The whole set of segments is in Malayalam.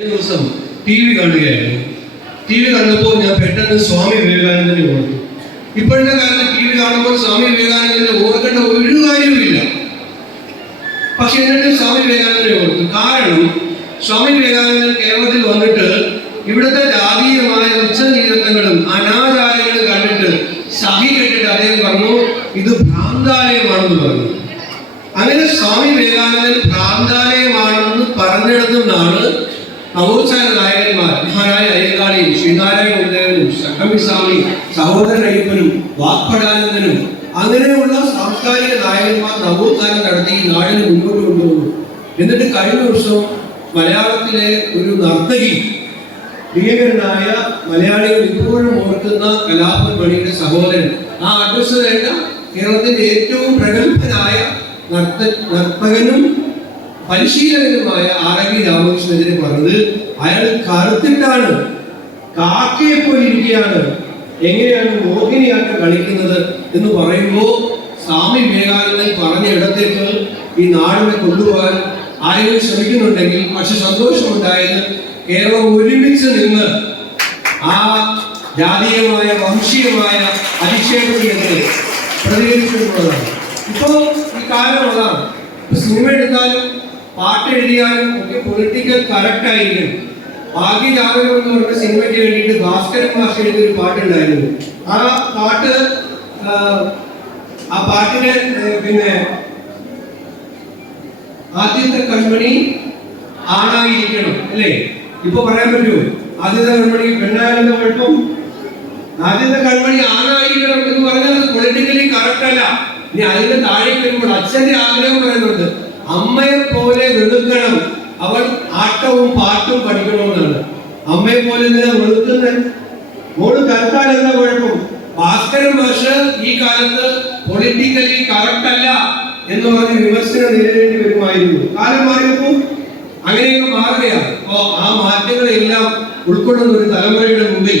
ദിവസം ടി വി കാണുകയായിരുന്നു. ടി വി കണ്ടപ്പോൾ ഞാൻ പെട്ടെന്ന് സ്വാമി വിവേകാനന്ദനെ ഓർത്തു. ഇപ്പോഴത്തെ കാലത്ത് ടി വി കാണുമ്പോൾ സ്വാമി വിവേകാനന്ദനെ ഓർക്കേണ്ട ഒരു കാര്യവുമില്ല. പക്ഷെ എന്നിട്ട് സ്വാമി വിവേകാനന്ദനെ ഓർത്തു. കാരണം സ്വാമി വിവേകാനന്ദൻ കേരളത്തിൽ വന്നിട്ട് ഇവിടുത്തെ ജാതീയമായ ഉച്ചനീരത്വങ്ങളും അനാചാരങ്ങളും കണ്ടിട്ട് സഹി കെട്ടിട്ട് അദ്ദേഹം പറഞ്ഞു ഇത് ഭ്രാന്താലയമാണെന്ന് പറഞ്ഞു. അങ്ങനെ സ്വാമി വിവേകാനന്ദൻ ഭ്രാന്താലയമാണെന്ന് പറഞ്ഞിടത്തുനിന്നാണ് നവോത്ഥാന നായകന്മാർ മഹാനായ അയ്യങ്കാളിയും ശ്രീനാരായണ ഗുരുദേവനും ശക്കമിസ്വാമി സഹോദരൻ അയ്യപ്പനും വാക്പടാനന്ദനും അങ്ങനെയുള്ള സാംസ്കാരിക നായകന്മാർ നവോത്ഥാനം നടത്തി നാടിനെ മുന്നോട്ട് കൊണ്ടുപോകുന്നു. എന്നിട്ട് കഴിഞ്ഞ വർഷം മലയാളത്തിലെ ഒരു നർത്തകി പ്രിയകരനായ മലയാളികൾ ഇപ്പോഴും ഓർക്കുന്ന കലാപൻ മണിയുടെ സഹോദരൻ ആ അഡ്രസ് കേരളത്തിന്റെ ഏറ്റവും പ്രഗത്ഭനായ നർത്ത നർത്തകനും പരിശീലകനുമായ ആർ എ വി രാമകൃഷ്ണനെതിരെ പറഞ്ഞത് അയാൾ കറുത്തിട്ടാണ് കാക്കയെ പോലിരിക്കുകയാണ് എങ്ങനെയാണ് മോഹിനിയാട്ടം കളിക്കുന്നത് എന്ന് പറയുമ്പോൾ സ്വാമി വിവേകാനന്ദൻ പറഞ്ഞ ഇടത്തേക്ക് ഈ നാടിനെ കൊണ്ടുപോകാൻ ആരെങ്കിലും ശ്രമിക്കുന്നുണ്ടെങ്കിൽ പക്ഷെ സന്തോഷമുണ്ടായത് കേരളം ഒരുമിച്ച് നിന്ന് ആ ജാതീയമായ വംശീയമായ അധിക്ഷേപത്തിനെതിരെ പ്രതികരിച്ചിട്ടുള്ളതാണ്. ഇപ്പോൾ ഈ കാലം പൊളിറ്റിക്കൽ കറക്റ്റ് ആയിരിക്കും ബാക്കി എന്ന് പറഞ്ഞ സിനിമയ്ക്ക് വേണ്ടിയിട്ട് ഭാസ്കരൻ മാഷ് എഴുതിയ ഒരു പാട്ടുണ്ടായിരുന്നു. ആ പാട്ട് ആ, പാട്ടിനെ പിന്നെ ആദ്യത്തെ കൺമണി ആണായിരിക്കണം അല്ലേ? ഇപ്പൊ പറയാൻ പറ്റുമോ? ആദ്യത്തെ കൺമണി പെണ്ണായാലും കുഴപ്പം? ആദ്യത്തെ കൺമണി ആണായിരിക്കണം എന്ന് പറഞ്ഞാൽ പൊളിറ്റിക്കലി കറക്റ്റ് അല്ല. ഇനി അതിന്റെ താഴേക്ക് വരുമ്പോൾ അച്ഛന്റെ ആഗ്രഹം പറയുന്നുണ്ട്. അമ്മയെ പാട്ടും പഠിക്കണമെന്നാണ് അമ്മയെ പോലെ എന്തിനാ മോൾ കറുത്താൽ എന്താ കുഴപ്പം. ഭാസ്കരൻ മാഷ് ഈ കാലത്ത് പൊളിറ്റിക്കലി കറക്റ്റ് അല്ല എന്ന് പറഞ്ഞ് വിമർശനം നേരിടേണ്ടി വരുമായിരുന്നു. കാലം മാറിയപ്പോൾ അങ്ങനെയൊക്കെ മാറുകയാണ്. അപ്പോ ആ മാറ്റങ്ങളെല്ലാം ഉൾക്കൊള്ളുന്ന ഒരു തലമുറയുടെ മുമ്പിൽ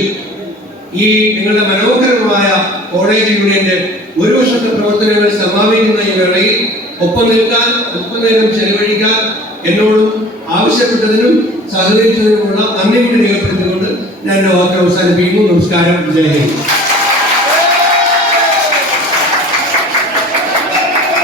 ഈ നിങ്ങളുടെ മനോഹരമായ കോളേജ് യൂണിയന്റെ ഒരു വർഷത്തെ പ്രവർത്തനങ്ങൾ സമാപിക്കുന്ന ഈ വേളയിൽ ഒപ്പം നിൽക്കാൻ ഒപ്പം നേരം ചെലവഴിക്കാൻ എന്നോടും ആവശ്യപ്പെട്ടതിനും സഹകരിച്ചതിനുമുള്ള നന്ദി കൂടി രേഖപ്പെടുത്തിക്കൊണ്ട് ഞാൻ എന്റെ വാക്ക് അവസാനിപ്പിക്കുന്നു. നമസ്കാരം. ജയ